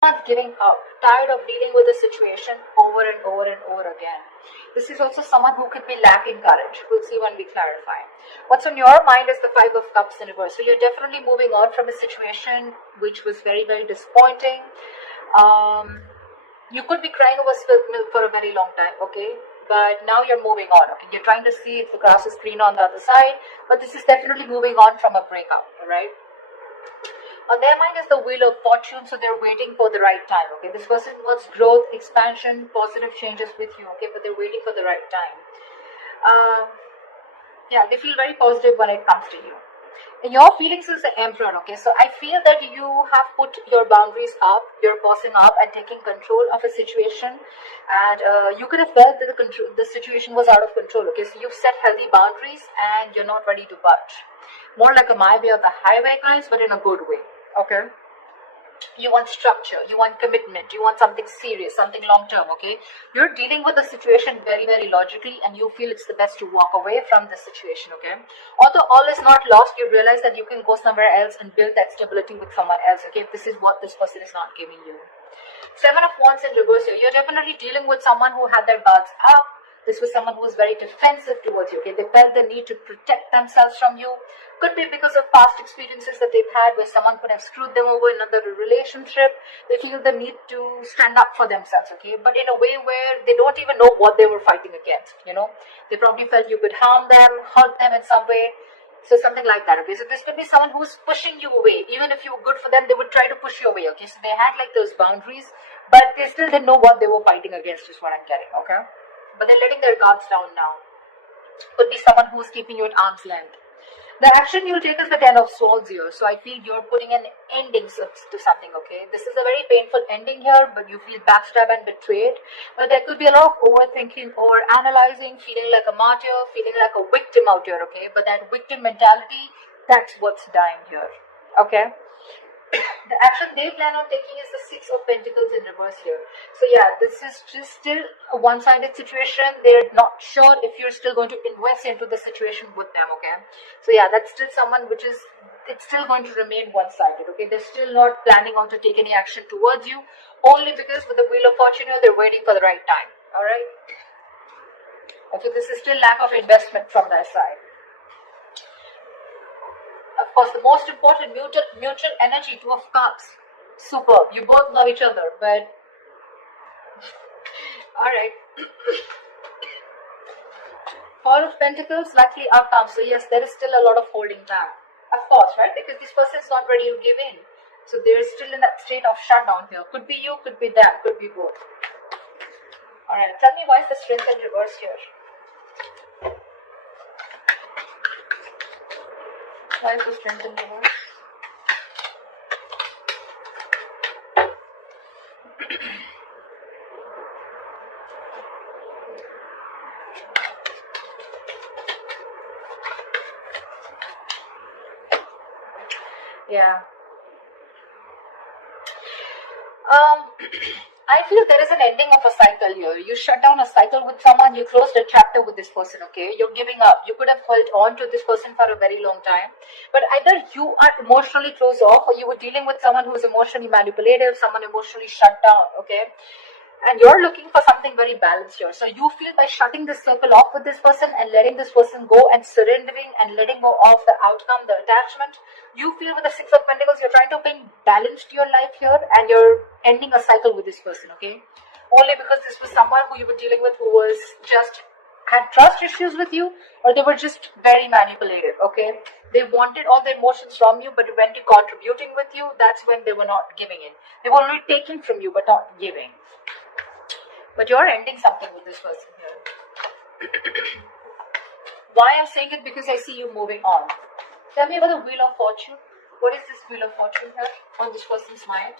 Not giving up, tired of dealing with the situation over and over and over again. This is also someone who could be lacking courage. We'll see when we clarify. What's on your mind is the Five of Cups in reverse. So you're definitely moving on from a situation which was very, very disappointing. You could be crying over spilled milk for a very long time, okay? But now you're moving on, okay? You're trying to see if the grass is green on the other side, but this is definitely moving on from a breakup, alright? On their mind is the Wheel of Fortune, so they're waiting for the right time, okay? This person wants growth, expansion, positive changes with you, okay? But they're waiting for the right time. Yeah, they feel very positive when it comes to you. And your feelings is the Emperor, okay? So I feel that you have put your boundaries up, you're bossing up and taking control of a situation. And you could have felt that the situation was out of control, okay? So you've set healthy boundaries and you're not ready to budge. More like a my way or the highway, guys, but in a good way. Okay, you want structure, you want commitment, you want something serious, something long term, okay? You're dealing with the situation very, very logically and you feel it's the best to walk away from the situation, okay? Although all is not lost, you realize that you can go somewhere else and build that stability with someone else, okay? If this is what this person is not giving you. Seven of Wands in reverse here. You're definitely dealing with someone who had their guards up. This was someone who was very defensive towards you, okay? They felt the need to protect themselves from you. Could be because of past experiences that they've had where someone could have screwed them over in another relationship. They feel the need to stand up for themselves, okay? But in a way where they don't even know what they were fighting against, you know? They probably felt you could harm them, hurt them in some way. So something like that, okay? So this could be someone who's pushing you away. Even if you were good for them, they would try to push you away, okay? So they had like those boundaries, but they still didn't know what they were fighting against is what I'm getting, okay? But they're letting their guards down now. Could be someone who's keeping you at arm's length. The action you'll take is the Ten of Swords here. So I feel you're putting an ending to something, okay? This is a very painful ending here, but you feel backstabbed and betrayed. But there could be a lot of overthinking, over analyzing, feeling like a martyr, feeling like a victim out here, okay? But that victim mentality, that's what's dying here, okay? The action they plan on taking is the Six of Pentacles in reverse here. So yeah, this is just still a one-sided situation. They're not sure if you're still going to invest into the situation with them, okay? So yeah, that's still someone which is, it's still going to remain one-sided, okay? They're still not planning on to take any action towards you, only because with the Wheel of Fortune, they're waiting for the right time, alright? Okay, this is still lack of investment from their side. Of course, the most important, mutual energy, Two of Cups. Superb. You both love each other, but alright. Four of Pentacles, luckily outcome. So yes, there is still a lot of holding back. Of course, right? Because this person is not ready to give in. So they're still in that state of shutdown here. Could be you, could be that, could be both. Alright, tell me why is the Strength in reverse here? Why is the Strength in reverse? Yeah. I feel there is an ending of a cycle here. You shut down a cycle with someone, you closed a chapter with this person, okay? You're giving up. You could have held on to this person for a very long time. But either you are emotionally closed off or you were dealing with someone who is emotionally manipulative, someone emotionally shut down, okay? And you're looking for something very balanced here. So you feel by shutting this circle off with this person and letting this person go and surrendering and letting go of the outcome, the attachment, you feel with the Six of Pentacles, you're trying to bring balance to your life here and you're ending a cycle with this person, okay? Only because this was someone who you were dealing with who was just had trust issues with you, or they were just very manipulative, okay? They wanted all the emotions from you, but when to contributing with you, that's when they were not giving in. They were only taking from you, but not giving. But you're ending something with this person here. Why I'm saying it? Because I see you moving on. Tell me about the Wheel of Fortune. What is this Wheel of Fortune here on this person's mind?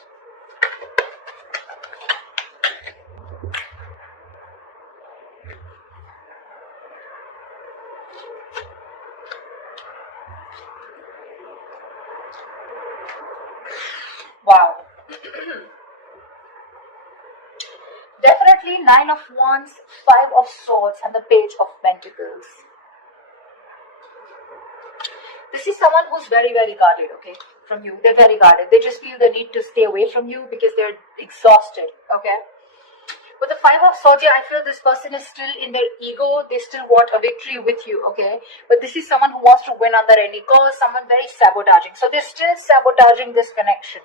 Wow. Definitely Nine of Wands, Five of Swords, and the Page of Pentacles. This is someone who's very, very guarded, okay? from you. They're very guarded. They just feel the need to stay away from you because they're exhausted, okay? With the Five of Swords, I feel this person is still in their ego. They still want a victory with you, okay? But this is someone who wants to win under any cost, someone very sabotaging. So they're still sabotaging this connection.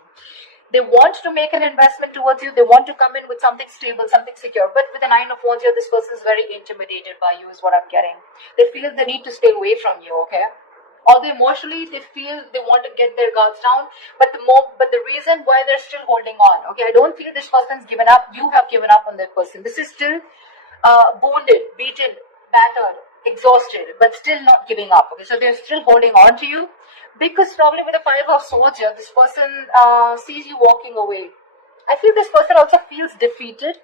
They want to make an investment towards you. They want to come in with something stable, something secure. But with the Nine of Wands here, this person is very intimidated by you is what I'm getting. They feel the need to stay away from you, okay? Although emotionally they feel they want to get their guards down, but the reason why they're still holding on, okay, I don't feel this person's given up. You have given up on that person. This is still wounded, beaten, battered, exhausted, but still not giving up, okay? So they're still holding on to you because probably with the Five of Swords here, this person sees you walking away. I feel this person also feels defeated.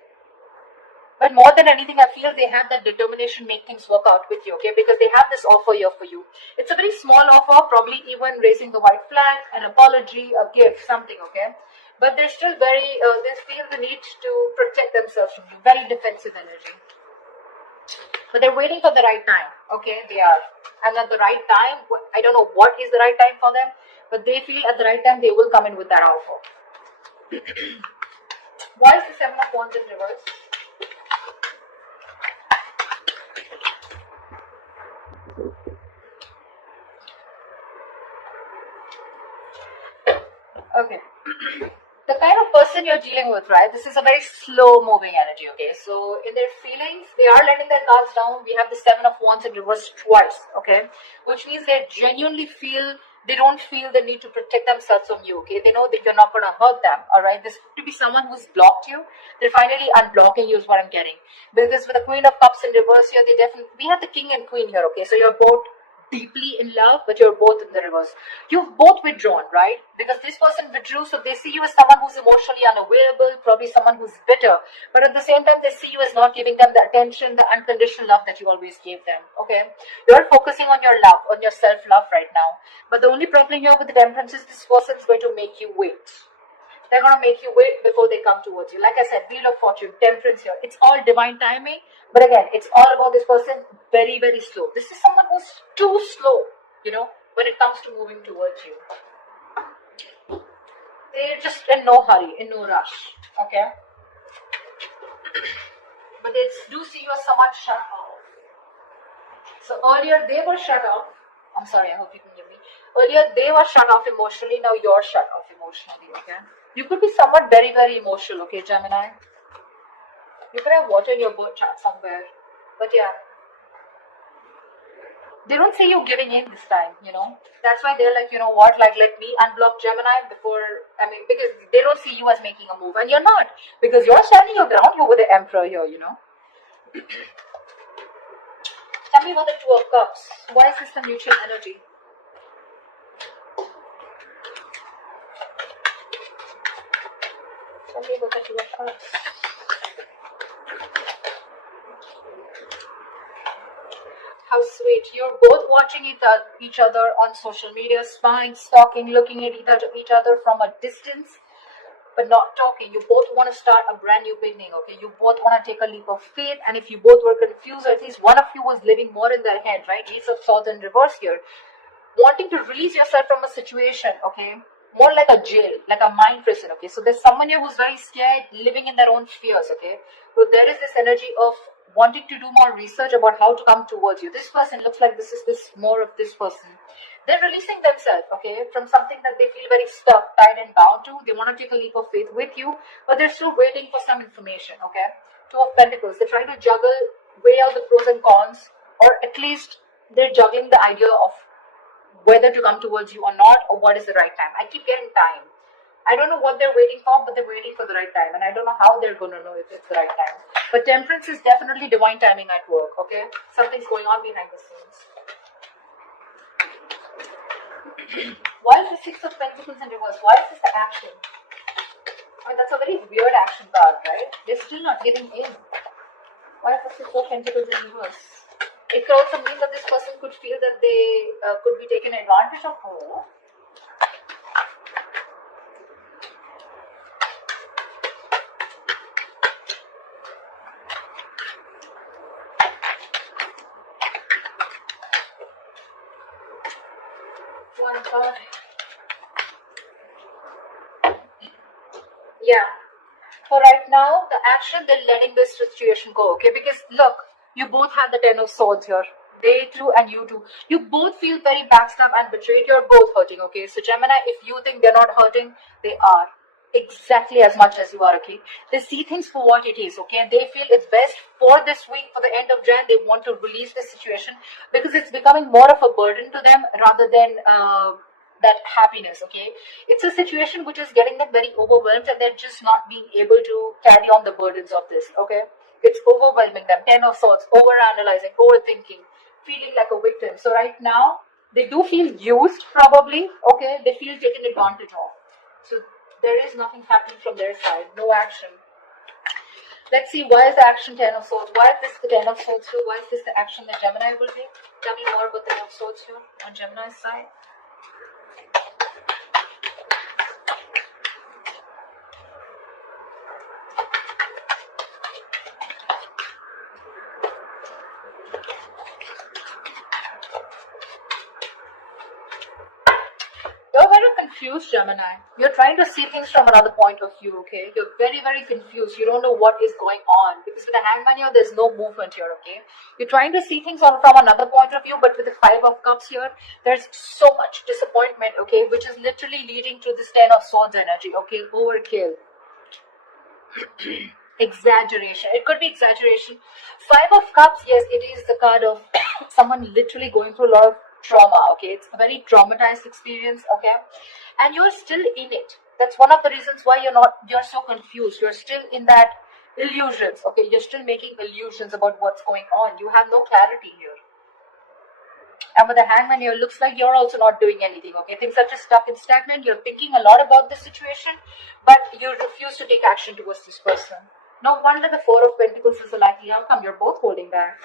But more than anything, I feel they have that determination to make things work out with you, okay? Because they have this offer here for you. It's a very small offer, probably even raising the white flag, an apology, a gift, something, okay? But they're still very, they feel the need to protect themselves from you. Very defensive energy. But they're waiting for the right time, okay? They are. And at the right time, I don't know what is the right time for them, but they feel at the right time they will come in with that offer. Why is the Seven of Wands in reverse? Okay. The kind of person you're dealing with, right? This is a very slow moving energy, okay? So in their feelings, they are letting their guards down. We have the Seven of Wands in reverse twice, okay? Which means they genuinely feel, they don't feel the need to protect themselves from you, okay? They know that you're not going to hurt them, all right? This could be someone who's blocked you. They're finally unblocking you is what I'm getting. Because with the Queen of Cups in reverse here, they definitely, we have the King and Queen here, okay? So you're both deeply in love, but you're both in the reverse. You've both withdrawn, right? Because this person withdrew, so they see you as someone who's emotionally unavailable, probably someone who's bitter, but at the same time they see you as not giving them the attention, the unconditional love that you always gave them, okay? You're focusing on your love, on your self-love right now, but the only problem here with the Temperance is this person is going to make you wait. They're going to make you wait before they come towards you. Like I said, Wheel of Fortune, Temperance here. It's all divine timing. But again, it's all about this person very, very slow. This is someone who's too slow, you know, when it comes to moving towards you. They're just in no hurry, in no rush. Okay? But they do see you as someone shut off. So earlier they were shut off. I'm sorry, I hope you can hear me. Earlier they were shut off emotionally, now you're shut off emotionally, okay? You could be somewhat very, very emotional, okay, Gemini? You could have water in your birth chart somewhere. But yeah. They don't see you giving in this time, you know? That's why they're like, you know what, like let me unblock Gemini before, because they don't see you as making a move. And you're not. Because you're standing your ground here with the Emperor here, you know? Tell me about the Two of Cups. Why is this the mutual energy? Tell me about the Two of Cups. How sweet. You're both watching each other on social media, spying, stalking, looking at each other from a distance, but not talking. You both want to start a brand new beginning, okay? You both want to take a leap of faith, and if you both were confused, or at least one of you was living more in their head, right? Ace of Swords in reverse here. Wanting to release yourself from a situation, okay? More like a jail, like a mind prison, okay? So there's someone here who's very scared, living in their own fears, okay? So there is this energy of wanting to do more research about how to come towards you. This person looks like this more of this person. They're releasing themselves, okay, from something that they feel very stuck, tied and bound to. They want to take a leap of faith with you, but they're still waiting for some information, okay? Two of Pentacles. They're trying to juggle, weigh out the pros and cons, or at least they're juggling the idea of whether to come towards you or not, or what is the right time. I keep getting time. I don't know what they're waiting for, but they're waiting for the right time. And I don't know how they're going to know if it's the right time. But Temperance is definitely divine timing at work, okay? Something's going on behind the scenes. Why is the Six of Pentacles in reverse? Why is this the action? That's a very weird action card, right? They're still not giving in. Why is the Six of Pentacles in reverse? It could also mean that this person could feel that they could be taken advantage of. Oh. Yeah. For right now, the action, they're letting this situation go, okay? Because look, you both have the Ten of Swords here. They too and you too. You both feel very backstabbed and betrayed. You're both hurting, okay? So Gemini, if you think they're not hurting, they are. Exactly as much as you are, okay? They see things for what it is, okay? And they feel it's best for this week, for the end of Jan, they want to release the situation because it's becoming more of a burden to them rather than that happiness, okay? It's a situation which is getting them very overwhelmed and they're just not being able to carry on the burdens of this, okay? It's overwhelming them. Ten of Swords, overanalyzing, overthinking, feeling like a victim. So right now, they do feel used probably, okay? They feel taken advantage of. So there is nothing happening from their side, no action. Let's see, why is the action Ten of Swords? Why is this the Ten of Swords here? Why is this the action that Gemini will take? Tell me more about the Ten of Swords here on Gemini's side. You're very confused, Gemini. You're trying to see things from another point of view, okay? You're very, very confused. You don't know what is going on. Because with the Hangman here, there's no movement here, okay? You're trying to see things from another point of view, but with the Five of Cups here, there's so much disappointment, okay? Which is literally leading to this Ten of Swords energy, okay? Overkill. Exaggeration. It could be exaggeration. Five of Cups, yes, it is the card of someone literally going through a lot of trauma, okay? It's a very traumatized experience, okay? And you're still in it. That's one of the reasons why you're so confused. You're still in that illusions, okay? You're still making illusions about what's going on. You have no clarity here. And with the Hangman here, looks like you're also not doing anything, okay? Things are just stuck and stagnant. You're thinking a lot about the situation, but you refuse to take action towards this person. No wonder the Four of Pentacles is a likely outcome. You're both holding back.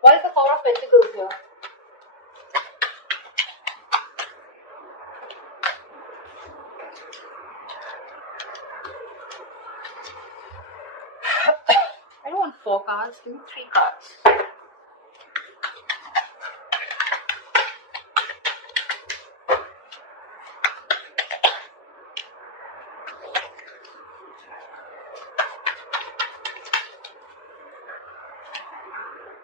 Why is the Four of Pentacles here? I don't want 4 cards. Give me 3 cards.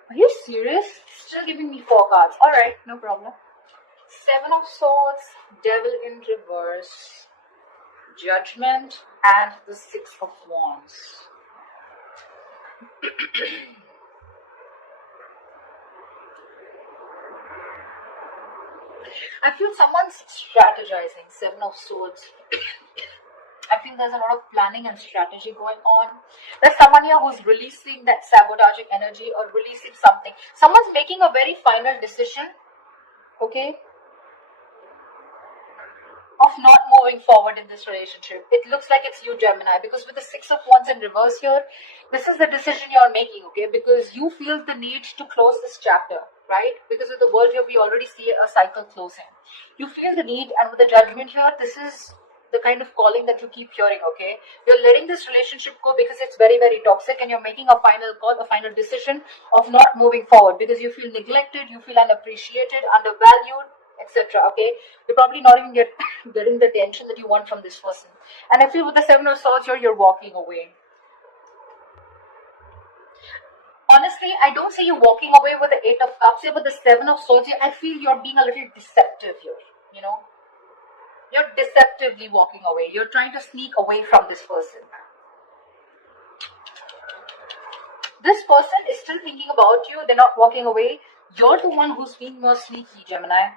Are you serious? Still giving me 4 cards. Alright, no problem. 7 of Swords, Devil in reverse, Judgment, and the 6 of Wands. I feel someone's strategizing. 7 of Swords. I feel there's a lot of planning and strategy going on. There's someone here who's releasing that sabotaging energy or releasing something. Someone's making a very final decision, okay, of not moving forward in this relationship. It looks like it's you, Gemini, because with the 6 of Wands in reverse here, this is the decision you're making, okay, because you feel the need to close this chapter, right? Because with the world here, we already see a cycle closing. You feel the need, and with the Judgment here, this is the kind of calling that you keep hearing, okay? You're letting this relationship go because it's very, very toxic, and you're making a final call, a final decision of not moving forward because you feel neglected, you feel unappreciated, undervalued, etc. Okay, you're probably not even getting the attention that you want from this person. And I feel with the 7 of Swords here, you're walking away. Honestly, I don't see you walking away with the 8 of Cups here, but the 7 of Swords here, I feel you're being a little deceptive here, you know? You're deceptively walking away. You're trying to sneak away from this person. This person is still thinking about you. They're not walking away. You're the one who's being more sneaky, Gemini.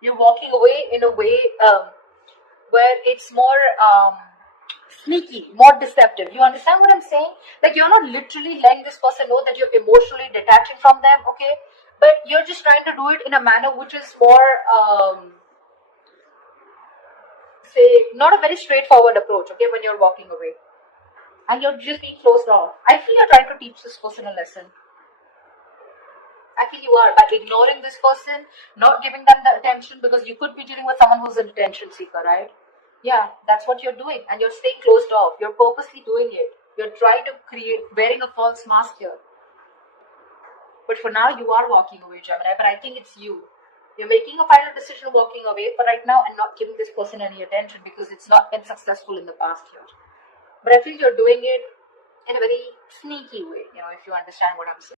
You're walking away in a way where it's more sneaky, more deceptive. You understand what I'm saying? Like, you're not literally letting this person know that you're emotionally detaching from them, okay? But you're just trying to do it in a manner which is more not a very straightforward approach, okay, when you're walking away. And you're just being closed off. I feel you're trying to teach this person a lesson. I feel you are, by ignoring this person, not giving them the attention, because you could be dealing with someone who's an attention seeker, right? Yeah, that's what you're doing. And you're staying closed off. You're purposely doing it. You're trying to wearing a false mask here. But for now, you are walking away, Gemini. But I think it's you. You're making a final decision, walking away for right now, and not giving this person any attention because it's not been successful in the past year. But I feel you're doing it in a very sneaky way, if you understand what I'm saying.